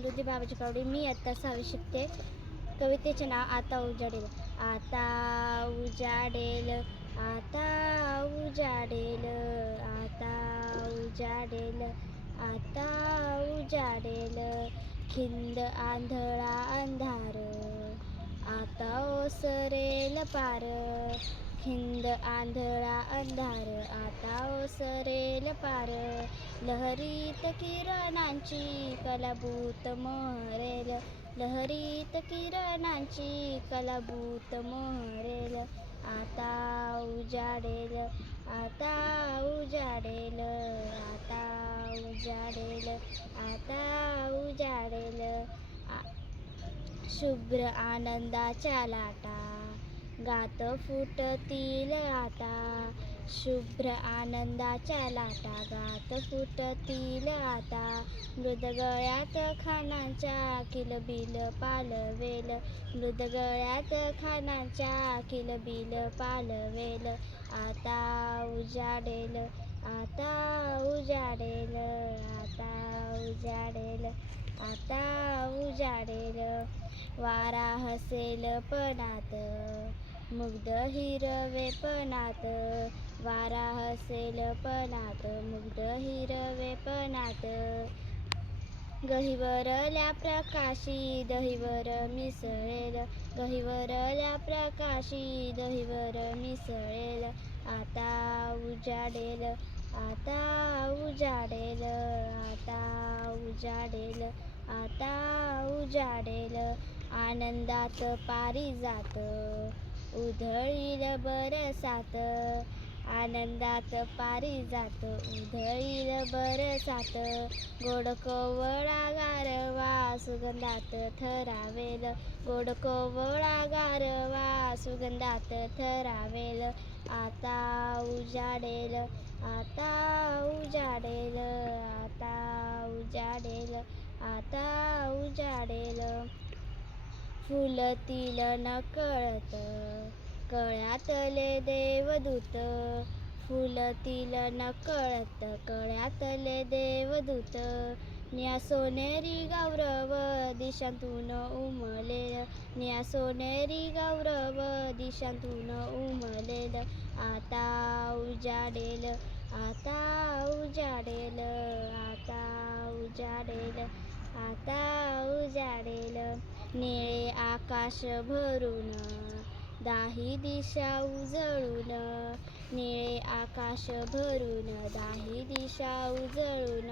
समृद्धी बाबाजी कावडे. मी आत्ता 6वी शिकते. कवितेचे नाव आता उजाडेल. आता उजाडेल, आता उजाडेल, आता उजाडेल, आता उजाडेल, खिंद आंधळा अंधार आता ओसरेल पार. खिंद आंधळा अंधार आता ओसरेल पार. लहरीत किरणांची कलाभूत मोहरेल. लहरीत किरणांची कलाभूत मोहरेल. आता उजाडेल, आता उजाडेल, आता उजाडेल, आता उजाडेल. शुभ्र आनंदाच्या लाटा गात फुटतील आता. शुभ्र आनंदाच्या लाटा गात फुटतील आता. मृद गळ्यात खानांच्या किलबिल पालवेल. मृद गळ्यात खानांच्या किलबिल पालवेल. आता उजाडेल, आता उजाडेल, आता उजाडेल, आता उजाडेल. वारा हसेल पणात मुग्ध हिरवेपणात. वारा हसेल पणात मुग्ध हिरवेपणात. गहिवरल्या प्रकाशी दहीवर मिसळेल. गहिवरल्या प्रकाशी दहीवर मिसळेल. आता उजाडेल, आता उजाडेल, आता उजाडेल, आता उजाडेल. आनंदात पारिजात उधळील बरसात. आनंदात पारिजात उधळील बरसात. गोड कोवळा गारवा सुगंधात थरावेल. गोड कोवळा गारवा सुगंधात थरावेल. आता उजाडेल, आता उजाडेल, आता उजाडेल, आता उजाडेल. फुलतील नकळत कळ्यातले देवदूत. फुलतील नकळत कळ्यातले देवदूत. निळ्या सोनेरी गौरव दिशांतून उमलेल. निळ्या सोनेरी गौरव दिशांतून उमलेल. आता उजाडेल, आता उजाडेल, आता उजाडेल, आता उजाडेल. निळे आकाश भरून दाही दिशा उजळून. निळे आकाश भरून दाही दिशा उजळून.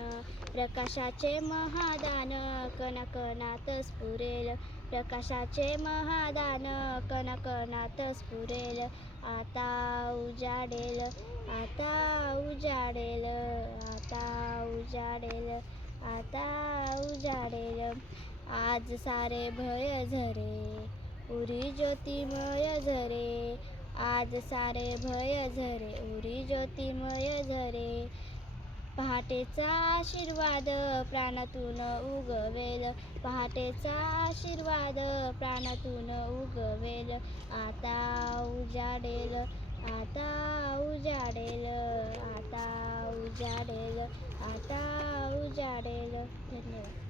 प्रकाशाचे महादान कणाकणात स्फुरेल. प्रकाशाचे महादान कणाकणात स्फुरेल. आता उजाडेल, आता उजाडेल, आता उजाडेल, आता उजाडेल. आज सारे भय झरे उरी ज्योतिमय झरे. आज सारे भय झरे उरी ज्योतिमय झरे. पहाटेचा आशीर्वाद प्राणातून उगवेल. पहाटेचा आशीर्वाद प्राणातून उगवेल. आता उजाडेल, आता उजाडेल, आता उजाडेल, आता उजाडेल. धन्यवाद.